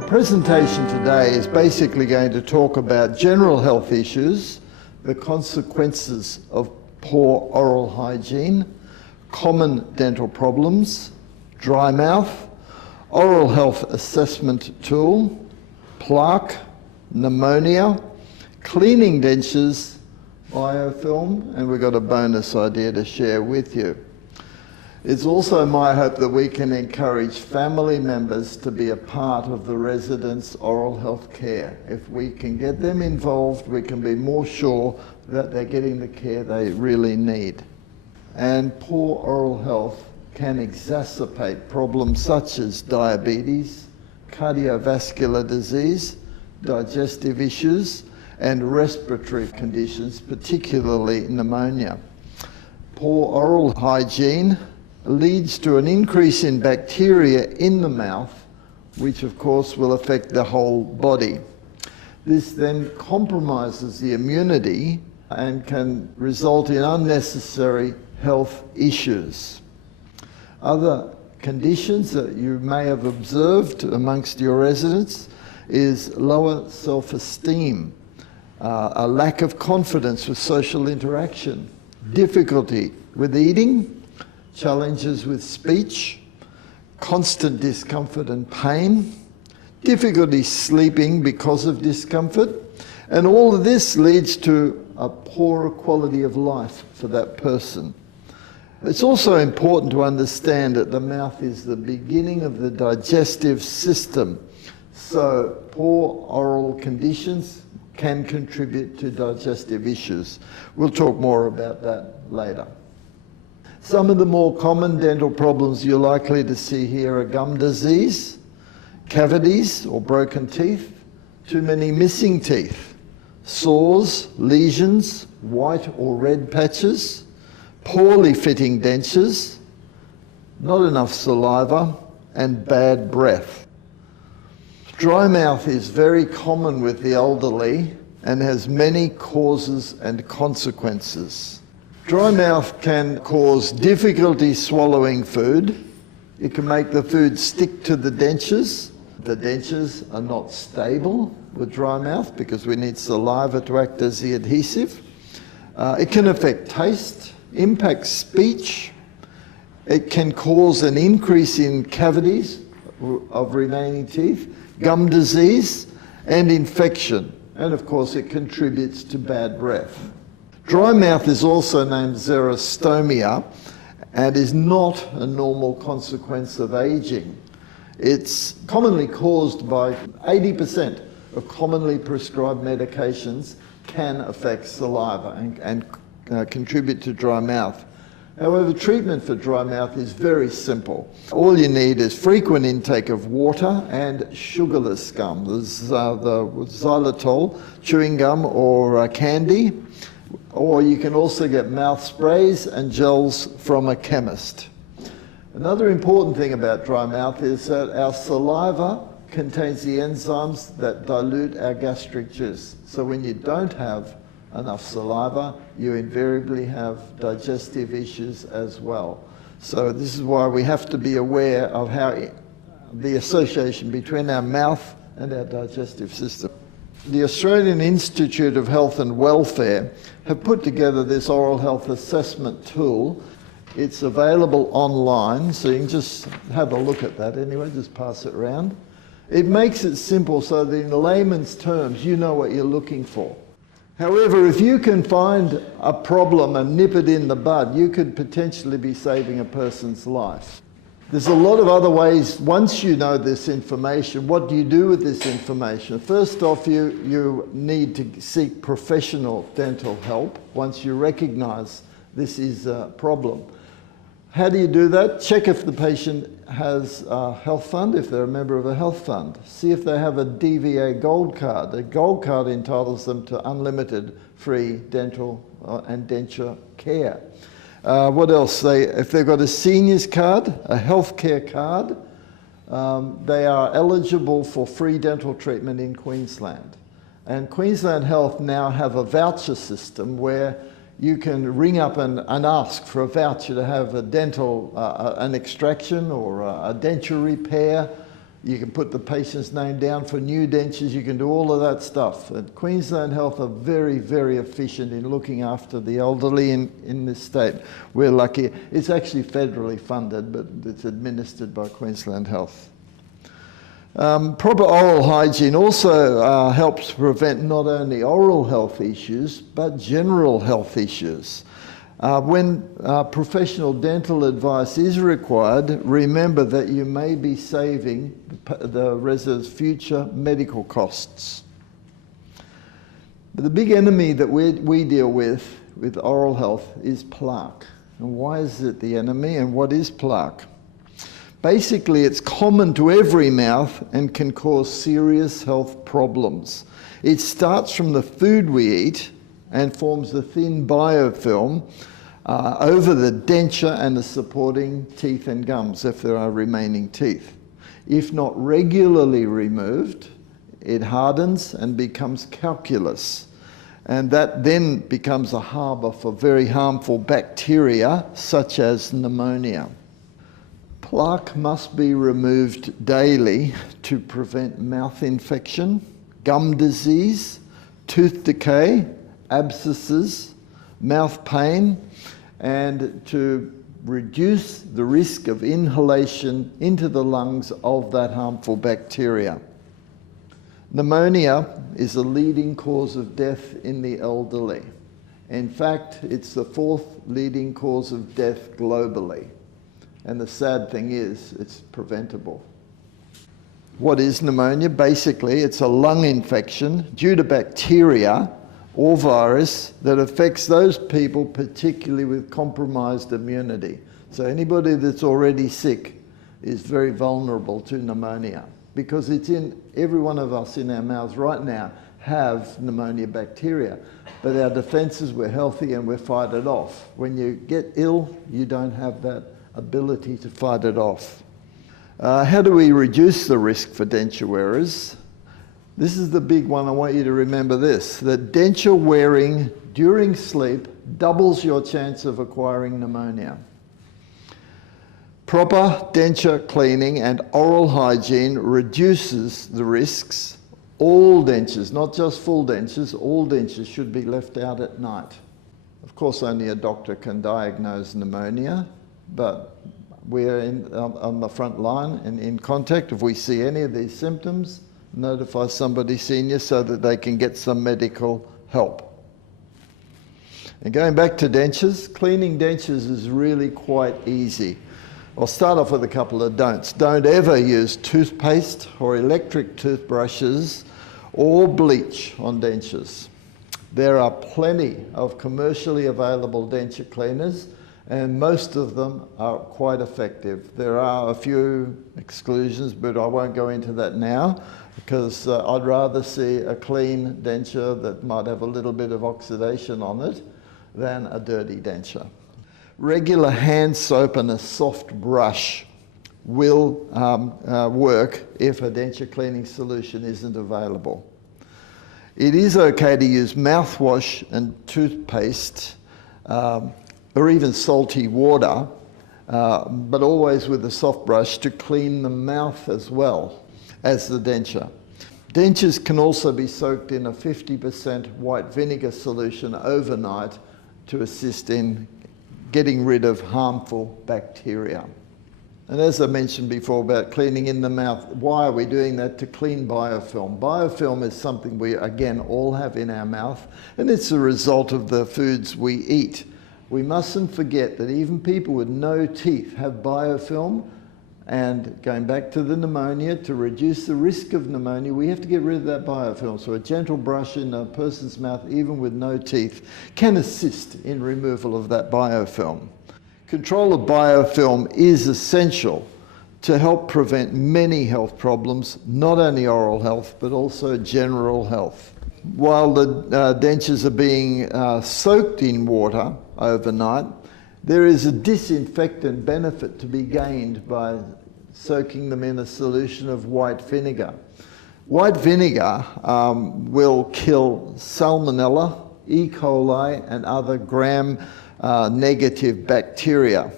The presentation today is basically going to talk about general health issues, the consequences of poor oral hygiene, common dental problems, dry mouth, oral health assessment tool, plaque, pneumonia, cleaning dentures, biofilm, and we've got a bonus idea to share with you. It's also my hope that we can encourage family members to be a part of the residents' oral health care. If we can get them involved, we can be more sure that they're getting the care they really need. And poor oral health can exacerbate problems such as diabetes, cardiovascular disease, digestive issues, and respiratory conditions, particularly pneumonia. Poor oral hygiene leads to an increase in bacteria in the mouth, which of course will affect the whole body. This then compromises the immunity and can result in unnecessary health issues. Other conditions that you may have observed amongst your residents is lower self-esteem, a lack of confidence with social interaction, difficulty with eating, challenges with speech, constant discomfort and pain, difficulty sleeping because of discomfort, and all of this leads to a poorer quality of life for that person. It's also important to understand that the mouth is the beginning of the digestive system, so poor oral conditions can contribute to digestive issues. We'll talk more about that later. Some of the more common dental problems you're likely to see here are gum disease, cavities or broken teeth, too many missing teeth, sores, lesions, white or red patches, poorly fitting dentures, not enough saliva, and bad breath. Dry mouth is very common with the elderly and has many causes and consequences. Dry mouth can cause difficulty swallowing food. It can make the food stick to the dentures. The dentures are not stable with dry mouth because we need saliva to act as the adhesive. It can affect taste, impact speech. It can cause an increase in cavities of remaining teeth, gum disease, and infection. And of course, it contributes to bad breath. Dry mouth is also named xerostomia and is not a normal consequence of aging. It's commonly caused by 80% of commonly prescribed medications can affect saliva and contribute to dry mouth. However, treatment for dry mouth is very simple. All you need is frequent intake of water and sugarless gum. There's the xylitol, chewing gum or candy. Or you can also get mouth sprays and gels from a chemist. Another important thing about dry mouth is that our saliva contains the enzymes that dilute our gastric juice. So when you don't have enough saliva, you invariably have digestive issues as well. So this is why we have to be aware of how the association between our mouth and our digestive system. The Australian Institute of Health and Welfare have put together this oral health assessment tool. It's available online, so you can just have a look at that anyway, just pass it around. It makes it simple so that in layman's terms, you know what you're looking for. However, if you can find a problem and nip it in the bud, you could potentially be saving a person's life. There's a lot of other ways. Once you know this information, what do you do with this information? First off, you need to seek professional dental help once you recognize this is a problem. How do you do that? Check if the patient has a health fund, if they're a member of a health fund. See if they have a DVA gold card. A gold card entitles them to unlimited free dental and denture care. What else? If they've got a seniors card, a healthcare card, they are eligible for free dental treatment in Queensland. And Queensland Health now have a voucher system where you can ring up and ask for a voucher to have a dental, an extraction or a denture repair You can put the patient's name down for new dentures. You can do all of that stuff. And Queensland Health are very, very efficient in looking after the elderly in this state. We're lucky. It's actually federally funded, but it's administered by Queensland Health. Proper oral hygiene also helps prevent not only oral health issues, but general health issues. When professional dental advice is required, remember that you may be saving the resident's future medical costs. But the big enemy that we deal with oral health is plaque. And why is it the enemy, and what is plaque? Basically, it's common to every mouth and can cause serious health problems. It starts from the food we eat and forms a thin biofilm over the denture and the supporting teeth and gums, if there are remaining teeth. If not regularly removed, it hardens and becomes calculous. And that then becomes a harbour for very harmful bacteria, such as pneumonia. Plaque must be removed daily to prevent mouth infection, gum disease, tooth decay, abscesses, mouth pain, and to reduce the risk of inhalation into the lungs of that harmful bacteria. Pneumonia is a leading cause of death in the elderly. In fact, it's the 4th leading cause of death globally. And the sad thing is, it's preventable. What is pneumonia? Basically, it's a lung infection due to bacteria or virus that affects those people particularly with compromised immunity. So anybody that's already sick is very vulnerable to pneumonia, because it's in every one of us in our mouths right now have pneumonia bacteria, but our defenses, we're healthy and we fight it off. When you get ill, you don't have that ability to fight it off. How do we reduce the risk for denture wearers? This is the big one. I want you to remember this, that denture wearing during sleep doubles your chance of acquiring pneumonia. Proper denture cleaning and oral hygiene reduces the risks. All dentures, not just full dentures, all dentures should be left out at night. Of course, only a doctor can diagnose pneumonia, but we're on the front line and in contact. If we see any of these symptoms, notify somebody senior so that they can get some medical help. And going back to dentures, cleaning dentures is really quite easy. I'll start off with a couple of don'ts. Don't ever use toothpaste or electric toothbrushes or bleach on dentures. There are plenty of commercially available denture cleaners, and most of them are quite effective. There are a few exclusions, but I won't go into that now, because I'd rather see a clean denture that might have a little bit of oxidation on it than a dirty denture. Regular hand soap and a soft brush will work if a denture cleaning solution isn't available. It is okay to use mouthwash and toothpaste or even salty water, but always with a soft brush to clean the mouth as well as the denture. Dentures can also be soaked in a 50% white vinegar solution overnight to assist in getting rid of harmful bacteria. And as I mentioned before about cleaning in the mouth, why are we doing that? To clean biofilm. Biofilm is something we, again, all have in our mouth, and it's a result of the foods we eat. We mustn't forget that even people with no teeth have biofilm, and going back to the pneumonia, to reduce the risk of pneumonia, we have to get rid of that biofilm. So a gentle brush in a person's mouth, even with no teeth, can assist in removal of that biofilm. Control of biofilm is essential to help prevent many health problems, not only oral health, but also general health. While the dentures are being soaked in water overnight, there is a disinfectant benefit to be gained by soaking them in a solution of white vinegar. White vinegar will kill Salmonella, E. coli, and other Gram negative bacteria.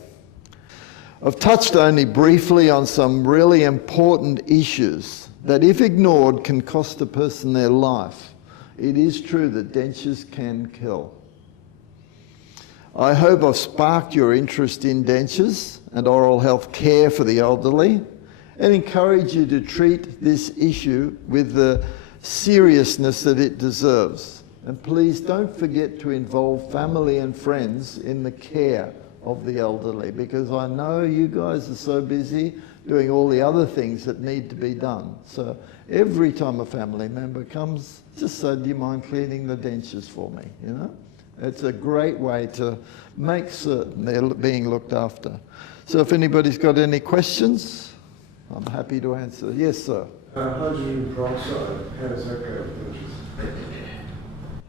I've touched only briefly on some really important issues that, if ignored, can cost a person their life. It is true that dentures can kill. I hope I've sparked your interest in dentures and oral health care for the elderly, and encourage you to treat this issue with the seriousness that it deserves. And please don't forget to involve family and friends in the care of the elderly, because I know you guys are so busy doing all the other things that need to be done. So every time a family member comes, just say, do you mind cleaning the dentures for me, you know? It's a great way to make certain they're being looked after. So if anybody's got any questions, I'm happy to answer. Yes, sir. Hydrogen peroxide, how does that go with dentures?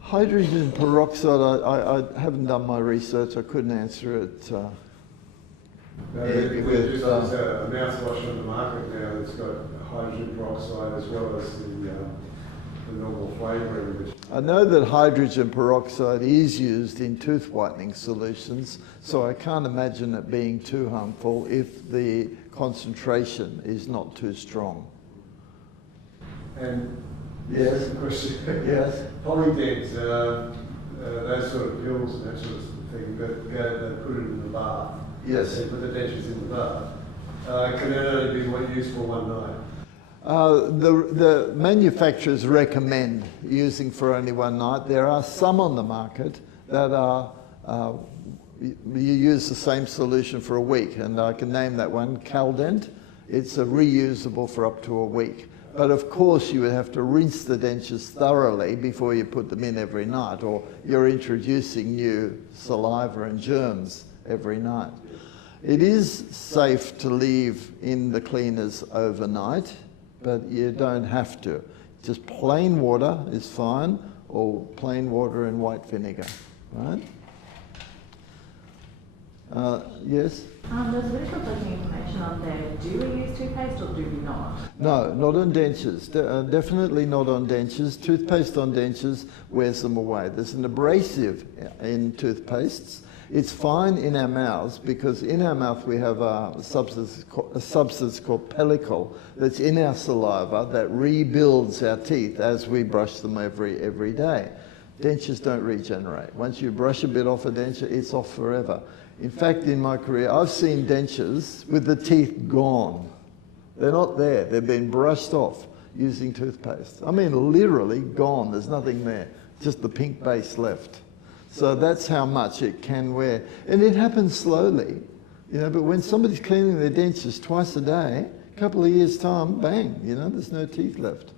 Hydrogen peroxide, I haven't done my research. I couldn't answer it. There's a mouthwash on the market now that's got hydrogen peroxide as well as the normal flavouring. I know that hydrogen peroxide is used in tooth whitening solutions, so I can't imagine it being too harmful if the concentration is not too strong. And yes, question. yes, Polydents, those sort of pills and that sort of thing, but they put it in the bath. yes. They put the dentures in the bath. Can that only be used for one night? The manufacturers recommend using for only one night. There are some on the market that are, you use the same solution for a week, and I can name that one, Caldent. It's reusable for up to a week. But of course you would have to rinse the dentures thoroughly before you put them in every night, or you're introducing new saliva and germs every night. It is safe to leave in the cleaners overnight, but you don't have to. Just plain water is fine, or plain water and white vinegar, right? Yes? There's a bit of conflicting information on there. Do we use toothpaste or do we not? No, not on dentures. Definitely not on dentures. Toothpaste on dentures wears them away. There's an abrasive in toothpastes. It's fine in our mouths because in our mouth we have a substance called pellicle that's in our saliva that rebuilds our teeth as we brush them every day. Dentures don't regenerate. Once you brush a bit off a denture, it's off forever. In fact, in my career, I've seen dentures with the teeth gone. They're not there. They've been brushed off using toothpaste. I mean, literally gone. There's nothing there. Just the pink base left. So that's how much it can wear. And it happens slowly, you know, but when somebody's cleaning their dentures twice a day, a couple of years' time, bang, you know, there's no teeth left.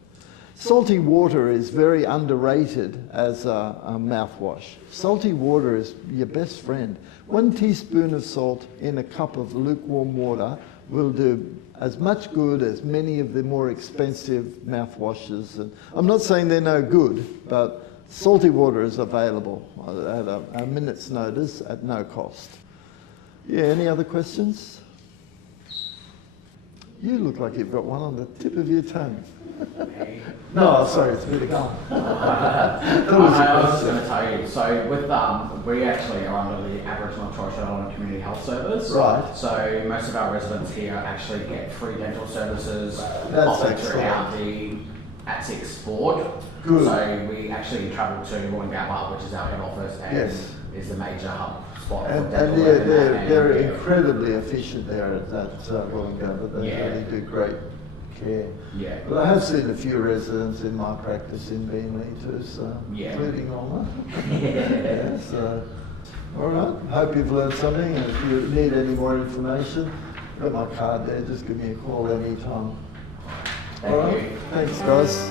Salty water is very underrated as a mouthwash. Salty water is your best friend. 1 teaspoon of salt in a cup of lukewarm water will do as much good as many of the more expensive mouthwashes. And I'm not saying they're no good, but salty water is available at a minute's notice at no cost. Yeah, any other questions? You look like you've got one on the tip of your tongue. No, sorry, it's a bit of gum. I was just going to tell you, so with we actually are under the Aboriginal and Torres Strait Islander Community Health Service. Right. So most of our residents here actually get free dental services That's offered excellent. throughout the ATSIX board. Good. So we actually travel to Wollongabba, which is our head office, and Yes. is the major hub spot. And for dental work in that they're area. incredibly efficient there at that Wollongabba. They Yeah. really do great care. Yeah. But I have seen a few residents in my practice in Beenleigh too, so Yeah. including Olma. Yeah, so, all right. Hope you've learned something, and if you need any more information, I've got my card there. Just give me a call anytime. Thank All right. you. Thanks, guys.